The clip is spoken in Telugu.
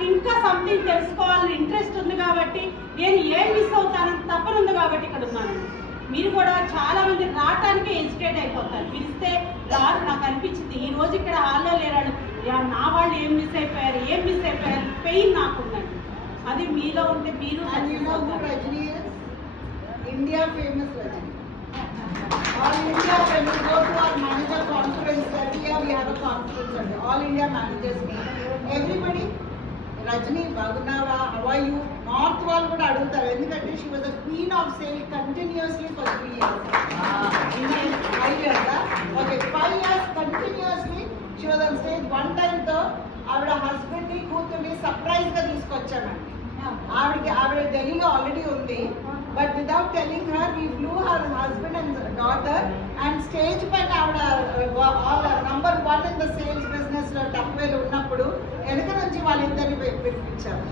నాకు ఇంకా సంథింగ్ తెలుసుకోవాలని ఇంట్రెస్ట్ ఉంది కాబట్టి, నేను ఏం మిస్ అవుతానని తపన ఉంది కాబట్టి ఇక్కడ ఉన్నాను. మీరు కూడా చాలా మంది రావటానికి ఎడ్యుకేట్ అయిపోతారు, పిలిస్తే రారు. నాకు అనిపించింది ఈ రోజు ఇక్కడ హాల్లో లేరాడు, నా వాళ్ళు ఏం మిస్ అయిపోయారు పెయిన్ నాకుందండి. అది మీలో ఉంటే మీరు Rajini India famous Rajini. All India when we go to our manager conference, every year we have a conference and all India managers meet. Everybody, Rajni, Bagunava, how are you? North వాళ్ళు కూడా అడుగుతారు, ఎందుకంటే she was the queen of sale continuously for 3 years. 5 years, okay, 5 years continuously she was on stage. One time తో ఆవిడ హస్బెండ్ ని కూతుర్ని సర్ప్రైజ్ గా తీసుకొచ్చానండి. ఆవిడ ఢిల్లీలో ఆల్రెడీ ఉంది, but without telling her we flu her husband and daughter and stage పైన ఆవిడ number 1 in the sales business లో టక్వేలు ఉన్నప్పుడు వెనక నుంచి వాళ్ళిద్దరిని పిలిపించారు.